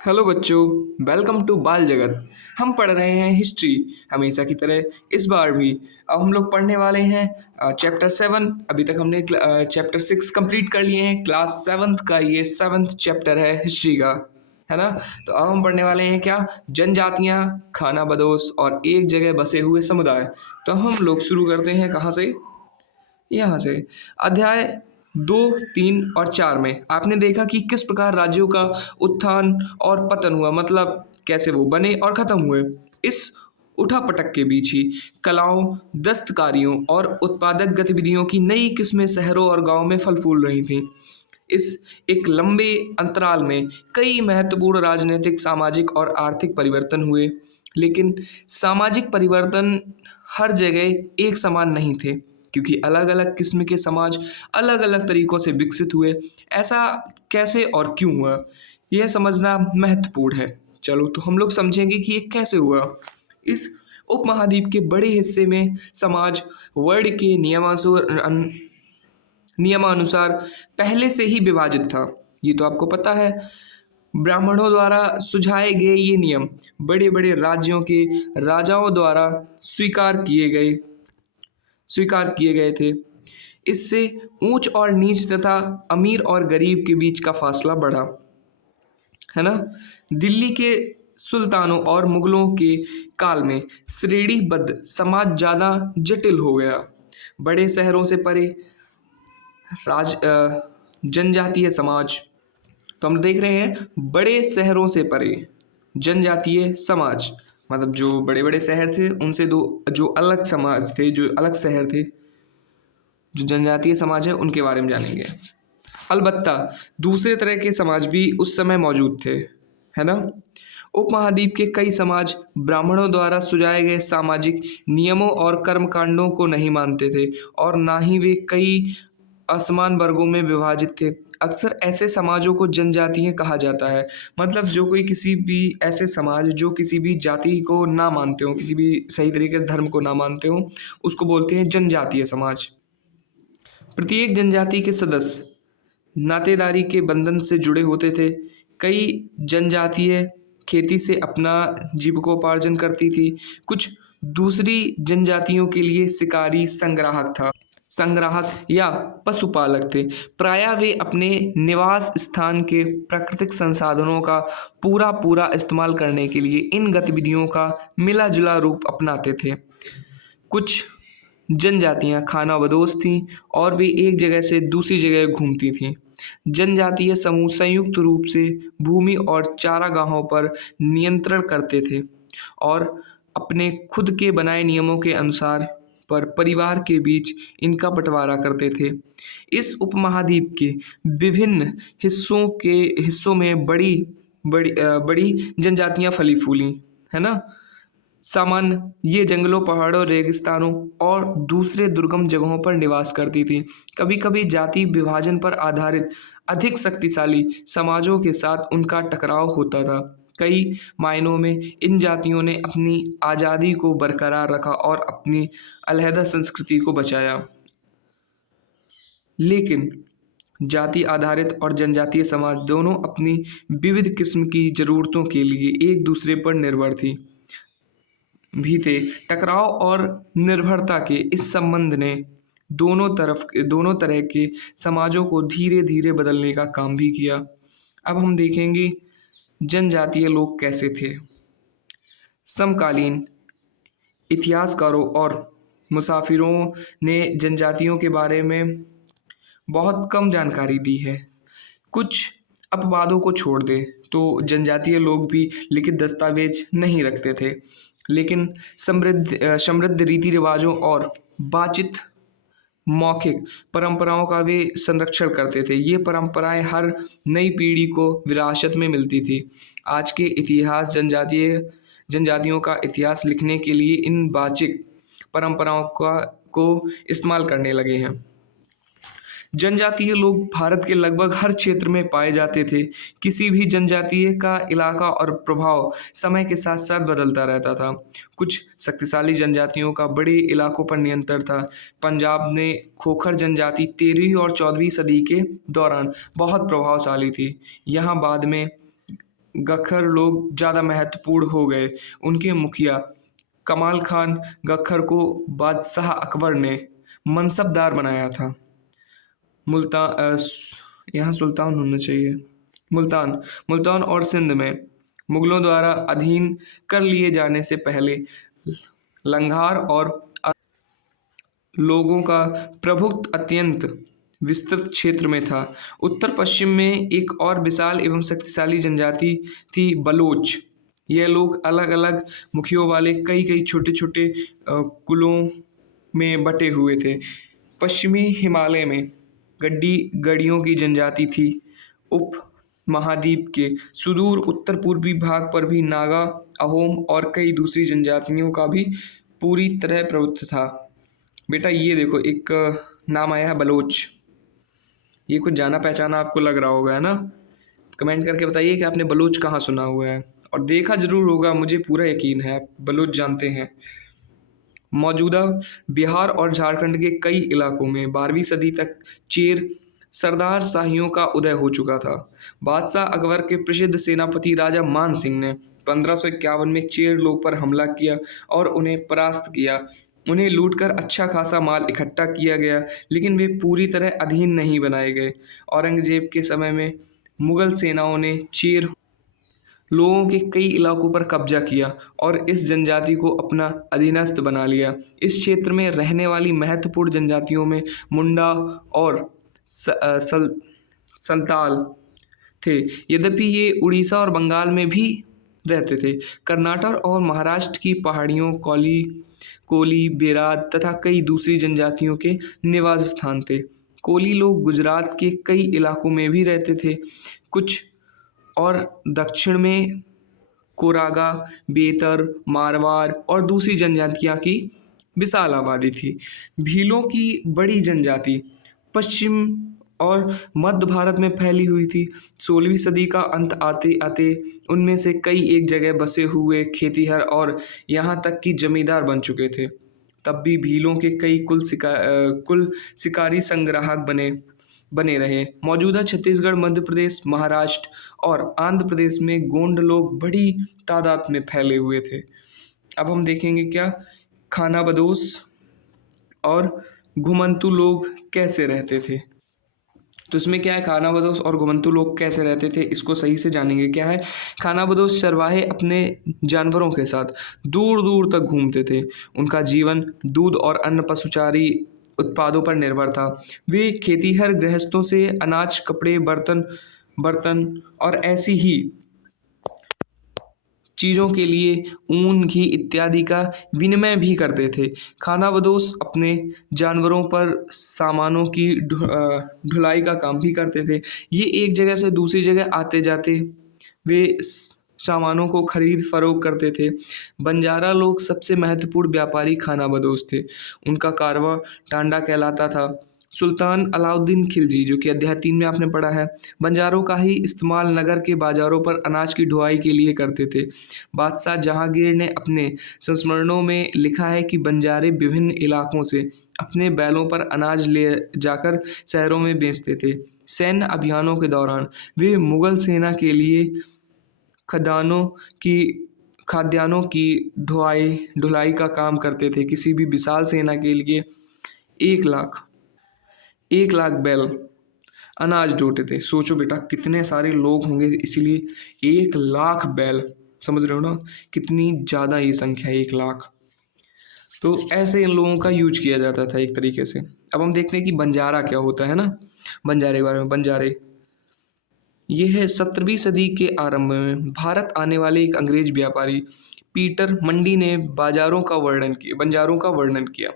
Hello बच्चों, welcome to बाल जगत। हम पढ़ रहे हैं हिस्ट्री हमेशा की तरह। इस बार भी अब हम लोग पढ़ने वाले हैं चैप्टर 7। अभी तक हमने चैप्टर 6 कंप्लीट कर लिए हैं। क्लास 7th का ये 7th चैप्टर है हिस्ट्री का, है ना। तो अब हम पढ़ने वाले हैं क्या, जनजातियां, खाना बदोश और एक जगह बसे हुए समुदाय। तो हम लोग शुरू करते हैं कहाँ से, यहाँ से। अध्याय 2, 3 और 4 में आपने देखा कि किस प्रकार राज्यों का उत्थान और पतन हुआ, मतलब कैसे वो बने और खत्म हुए। इस उठापटक के बीच ही कलाओं, दस्तकारियों और उत्पादक गतिविधियों की नई किस्में शहरों और गांवों में फल फूल रही थीं। इस एक लंबे अंतराल में कई महत्वपूर्ण राजनीतिक, सामाजिक और आर्थिक परिवर्तन हुए, लेकिन सामाजिक परिवर्तन हर जगह एक समान नहीं थे, क्योंकि अलग अलग किस्म के समाज अलग अलग तरीकों से विकसित हुए। ऐसा कैसे और क्यों हुआ, यह समझना महत्वपूर्ण है। चलो तो हम लोग समझेंगे कि ये कैसे हुआ। इस उपमहाद्वीप के बड़े हिस्से में समाज वर्ण के नियमानुसार पहले से ही विभाजित था। ये तो आपको पता है। ब्राह्मणों द्वारा सुझाए गए ये नियम बड़े बड़े राज्यों के राजाओं द्वारा स्वीकार किए गए थे। इससे ऊंच और नीच तथा अमीर और गरीब के बीच का फासला बढ़ा, है ना। दिल्ली के सुल्तानों और मुगलों के काल में श्रेणीबद्ध समाज ज़्यादा जटिल हो गया। बड़े शहरों से परे जनजातीय समाज, तो हम देख रहे हैं बड़े शहरों से परे जनजातीय समाज, मतलब जो बड़े बड़े शहर थे उनसे दो जो अलग समाज थे, जो अलग शहर थे, जो जनजातीय समाज है उनके बारे में जानेंगे। अलबत्ता दूसरे तरह के समाज भी उस समय मौजूद थे, है ना। उपमहाद्वीप के कई समाज ब्राह्मणों द्वारा सुझाए गए सामाजिक नियमों और कर्मकांडों को नहीं मानते थे, और ना ही वे कई असमान वर्गों में विभाजित थे। अक्सर ऐसे समाजों को जनजातीय कहा जाता है। मतलब जो कोई किसी भी ऐसे समाज जो किसी भी जाति को ना मानते हो, किसी भी सही तरीके से धर्म को ना मानते हो, उसको बोलते हैं जनजातीय समाज। प्रत्येक जनजाति के सदस्य नातेदारी के बंधन से जुड़े होते थे। कई जनजातीय खेती से अपना जीविकोपार्जन करती थी। कुछ दूसरी जनजातियों के लिए शिकारी संग्राहक या पशुपालक थे। प्रायः वे अपने निवास स्थान के प्राकृतिक संसाधनों का पूरा पूरा इस्तेमाल करने के लिए इन गतिविधियों का मिला जुला रूप अपनाते थे। कुछ जनजातियां खानाबदोश थीं और वे एक जगह से दूसरी जगह घूमती थीं। जनजातीय समूह संयुक्त रूप से भूमि और चारागाहों पर नियंत्रण करते थे और अपने खुद के बनाए नियमों के अनुसार पर परिवार के बीच इनका बंटवारा करते थे। इस उपमहाद्वीप के विभिन्न हिस्सों में बड़ी जनजातियां फली फूली, है ना। सामान्य ये जंगलों, पहाड़ों, रेगिस्तानों और दूसरे दुर्गम जगहों पर निवास करती थी। कभी कभी जाति विभाजन पर आधारित अधिक शक्तिशाली समाजों के साथ उनका टकराव होता था। कई मायनों में इन जातियों ने अपनी आज़ादी को बरकरार रखा और अपनी अलहदा संस्कृति को बचाया। लेकिन जाति आधारित और जनजातीय समाज दोनों अपनी विविध किस्म की ज़रूरतों के लिए एक दूसरे पर निर्भर थी भी थे। टकराव और निर्भरता के इस संबंध ने दोनों तरह के समाजों को धीरे धीरे बदलने का काम भी किया। अब हम देखेंगे जनजातीय लोग कैसे थे। समकालीन इतिहासकारों और मुसाफिरों ने जनजातियों के बारे में बहुत कम जानकारी दी है। कुछ अपवादों को छोड़ दें तो जनजातीय लोग भी लिखित दस्तावेज नहीं रखते थे, लेकिन समृद्ध रीति रिवाजों और बातचीत मौखिक परंपराओं का वे संरक्षण करते थे। ये परंपराएं हर नई पीढ़ी को विरासत में मिलती थी। आज के इतिहास जनजातियों का इतिहास लिखने के लिए इन बातचीत परंपराओं को इस्तेमाल करने लगे हैं। जनजातीय लोग भारत के लगभग हर क्षेत्र में पाए जाते थे। किसी भी जनजातीय का इलाका और प्रभाव समय के साथ साथ बदलता रहता था। कुछ शक्तिशाली जनजातियों का बड़े इलाकों पर नियंत्रण था। पंजाब में खोखर जनजाति 13वीं और 14वीं सदी के दौरान बहुत प्रभावशाली थी। यहाँ बाद में गखर लोग ज़्यादा महत्वपूर्ण हो गए। उनके मुखिया कमाल खान गखर को बादशाह अकबर ने मनसबदार बनाया था। यहाँ सुल्तान होना चाहिए। मुल्तान मुल्तान और सिंध में मुगलों द्वारा अधीन कर लिए जाने से पहले लंगार और लोगों का प्रभुत्व अत्यंत विस्तृत क्षेत्र में था। उत्तर पश्चिम में एक और विशाल एवं शक्तिशाली जनजाति थी बलोच। यह लोग अलग अलग मुखियों वाले कई कई छोटे छोटे कुलों में बटे हुए थे। पश्चिमी हिमालय में गड्डियों की जनजाति थी। उप महाद्वीप के सुदूर उत्तर पूर्वी भाग पर भी नागा, अहोम और कई दूसरी जनजातियों का भी पूरी तरह प्रभुत्व था। बेटा ये देखो एक नाम आया है बलोच। ये कुछ जाना पहचाना आपको लग रहा होगा, है ना? कमेंट करके बताइए कि आपने बलोच कहाँ सुना हुआ है और देखा जरूर होगा। मुझे पूरा यकीन है आप बलोच जानते हैं। मौजूदा बिहार और झारखंड के कई इलाकों में 12वीं सदी तक चेर सरदार शाहियों का उदय हो चुका था। बादशाह अकबर के प्रसिद्ध सेनापति राजा मान सिंह ने 1551 में चेर लोग पर हमला किया और उन्हें परास्त किया। उन्हें लूटकर अच्छा खासा माल इकट्ठा किया गया, लेकिन वे पूरी तरह अधीन नहीं बनाए गए। औरंगजेब के समय में मुगल सेनाओं ने चेर लोगों के कई इलाकों पर कब्जा किया और इस जनजाति को अपना अधीनस्थ बना लिया। इस क्षेत्र में रहने वाली महत्वपूर्ण जनजातियों में मुंडा और संताल थे। यद्यपि ये उड़ीसा और बंगाल में भी रहते थे। कर्नाटक और महाराष्ट्र की पहाड़ियों कोली, बेरात तथा कई दूसरी जनजातियों के निवास स्थान थे। कोली लोग गुजरात के कई इलाकों में भी रहते थे। कुछ और दक्षिण में कोरागा, बेतर, मारवाड़ और दूसरी जनजातियां की विशाल आबादी थी। भीलों की बड़ी जनजाति पश्चिम और मध्य भारत में फैली हुई थी। 16वीं सदी का अंत आते आते उनमें से कई एक जगह बसे हुए खेतीहर और यहाँ तक कि जमींदार बन चुके थे। तब भी भीलों के कई कुल शिकारी संग्राहक बने रहे। मौजूदा छत्तीसगढ़, मध्य प्रदेश, महाराष्ट्र और आंध्र प्रदेश में गोंड लोग बड़ी तादाद में फैले हुए थे। अब हम देखेंगे क्या खाना बदोश और घुमंतू लोग कैसे रहते थे। तो इसमें क्या है, खाना बदोश और घुमंतू लोग कैसे रहते थे, इसको सही से जानेंगे। क्या है, खाना बदोश चरवाहे अपने जानवरों के साथ दूर दूर तक घूमते थे। उनका जीवन दूध और अन्य पशुचारी उत्पादों पर निर्भर था। वे खेतीहर गृहस्थों से अनाज, कपड़े, बर्तन और ऐसी ही चीज़ों के लिए ऊन, घी इत्यादि का विनिमय भी करते थे। खानाबदोश अपने जानवरों पर सामानों की ढुलाई का काम भी करते थे। ये एक जगह से दूसरी जगह आते जाते वे सामानों को खरीद फरोख्त करते थे। बंजारा लोग सबसे महत्वपूर्ण व्यापारी खानाबदोश थे। उनका कारवां टांडा कहलाता था। सुल्तान अलाउद्दीन खिलजी, जो कि अध्याय 3 में आपने पढ़ा है, बंजारों का ही इस्तेमाल नगर के बाजारों पर अनाज की ढुलाई के लिए करते थे। बादशाह जहांगीर ने अपने संस्मरणों में लिखा है कि बंजारे विभिन्न इलाकों से अपने बैलों पर अनाज ले जाकर शहरों में बेचते थे। सैन्य अभियानों के दौरान वे मुगल सेना के लिए खाद्यान्नों की ढुलाई का काम करते थे। किसी भी विशाल सेना के लिए 1 लाख बैल अनाज ढोते थे। सोचो बेटा कितने सारे लोग होंगे, इसीलिए 1 लाख बैल, समझ रहे हो ना कितनी ज़्यादा ये संख्या है, 1 लाख। तो ऐसे इन लोगों का यूज किया जाता था एक तरीके से। अब हम देखते हैं कि बंजारा क्या होता है ना। बंजारे के बारे में, बंजारे ये है 17वीं सदी के आरंभ में भारत आने वाले एक अंग्रेज व्यापारी पीटर मंडी ने बंजारों का वर्णन किया।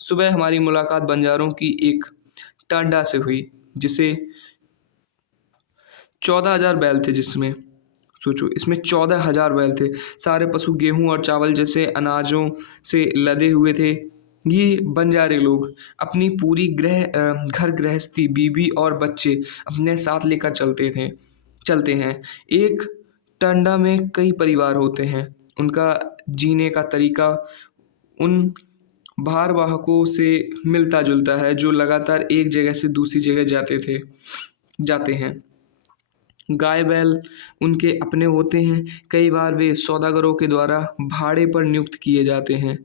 सुबह हमारी मुलाकात बंजारों की एक टांडा से हुई, जिसे 14,000 बैल थे। जिसमें सोचो इसमें 14,000 बैल थे। सारे पशु गेहूं और चावल जैसे अनाजों से लदे हुए थे। ये बंजारे लोग अपनी पूरी घर गृहस्थी, बीवी और बच्चे अपने साथ लेकर चलते हैं। एक टांडा में कई परिवार होते हैं। उनका जीने का तरीका उन भारवाहकों से मिलता जुलता है जो लगातार एक जगह से दूसरी जगह जाते हैं। गाय बैल उनके अपने होते हैं। कई बार वे सौदागरों के द्वारा भाड़े पर नियुक्त किए जाते हैं,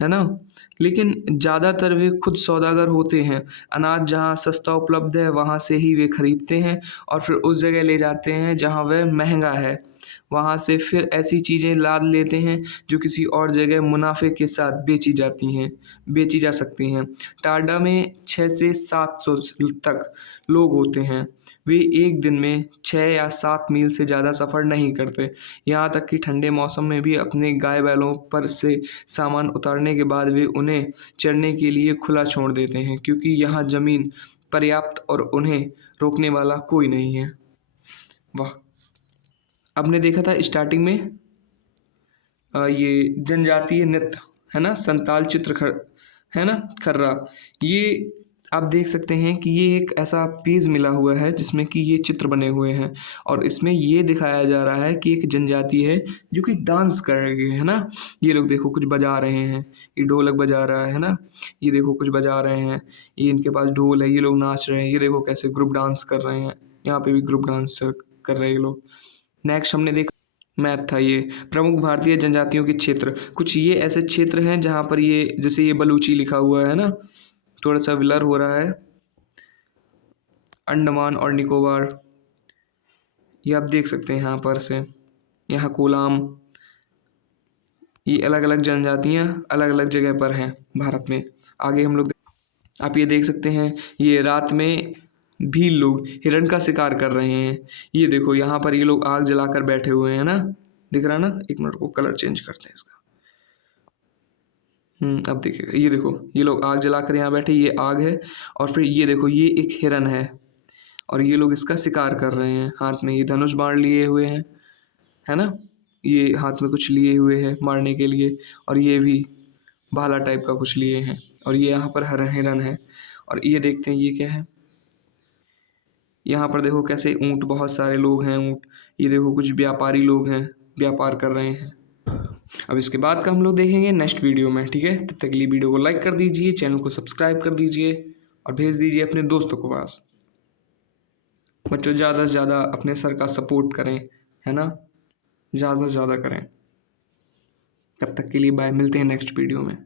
है ना। लेकिन ज़्यादातर वे खुद सौदागर होते हैं। अनाज जहाँ सस्ता उपलब्ध है वहाँ से ही वे खरीदते हैं और फिर उस जगह ले जाते हैं जहाँ वह महंगा है। वहाँ से फिर ऐसी चीज़ें लाद लेते हैं जो किसी और जगह मुनाफे के साथ बेची जा सकती हैं। टारडा में 6 से 700 तक लोग होते हैं। वे एक दिन में 6 या 7 मील से ज़्यादा सफ़र नहीं करते। यहाँ तक कि ठंडे मौसम में भी अपने गाय बैलों पर से सामान उतारने के बाद वे उन्हें चरने के लिए खुला छोड़ देते हैं, क्योंकि यहाँ ज़मीन पर्याप्त और उन्हें रोकने वाला कोई नहीं है। वाह! आपने देखा था स्टार्टिंग में ये जनजातीय नृत्य, है ना, संताल है ना, खर्रा। ये आप देख सकते हैं कि ये एक ऐसा पेज मिला हुआ है जिसमें कि ये चित्र बने हुए हैं और इसमें ये दिखाया जा रहा है कि एक जनजाति है जो कि डांस कर रही है ना। ये लोग देखो कुछ बजा रहे हैं, ये ढोलक बजा रहा है ना, ये देखो कुछ बजा रहे हैं, ये इनके पास ढोल है, ये लोग नाच रहे हैं, ये देखो कैसे ग्रुप डांस कर रहे हैं। यहाँ पे भी ग्रुप डांस कर रहे हैं ये लोग। नेक्स्ट हमने देखा मैप था ये, प्रमुख भारतीय जनजातियों के क्षेत्र। कुछ ये ऐसे क्षेत्र हैं जहाँ पर ये, जैसे ये बलूची लिखा हुआ है ना, थोड़ा सा विलर हो रहा है। अंडमान और निकोबार, ये आप देख सकते हैं यहाँ पर से। यहाँ कोलाम, ये अलग अलग जनजातियाँ अलग अलग जगह पर हैं भारत में। आगे हम लोग आप ये देख सकते हैं, ये रात में भी लोग हिरण का शिकार कर रहे हैं। ये देखो यहाँ पर ये लोग आग जलाकर बैठे हुए हैं ना, दिख रहा ना। एक मिनट को कलर चेंज करते हैं इसका। अब देखिएगा, ये देखो ये लोग आग जलाकर यहाँ बैठे, ये आग है और फिर ये देखो ये एक हिरन है और ये लोग इसका शिकार कर रहे हैं। हाथ में ये धनुष बाण लिए हुए हैं, है ना, ये हाथ में कुछ लिए हुए हैं मारने के लिए और ये भी भाला टाइप का कुछ लिए हैं और ये यहाँ पर हिरन है। और ये देखते हैं ये क्या है। यहाँ पर देखो कैसे ऊँट, बहुत सारे लोग हैं ऊँट। ये देखो कुछ व्यापारी लोग हैं, व्यापार कर रहे हैं। अब इसके बाद का हम लोग देखेंगे नेक्स्ट वीडियो में, ठीक है। तब तक के लिए वीडियो को लाइक कर दीजिए, चैनल को सब्सक्राइब कर दीजिए और भेज दीजिए अपने दोस्तों को पास। बच्चों ज़्यादा से ज़्यादा अपने सर का सपोर्ट करें, है ना, ज़्यादा से ज़्यादा करें। तब तक के लिए बाय, मिलते हैं नेक्स्ट वीडियो में।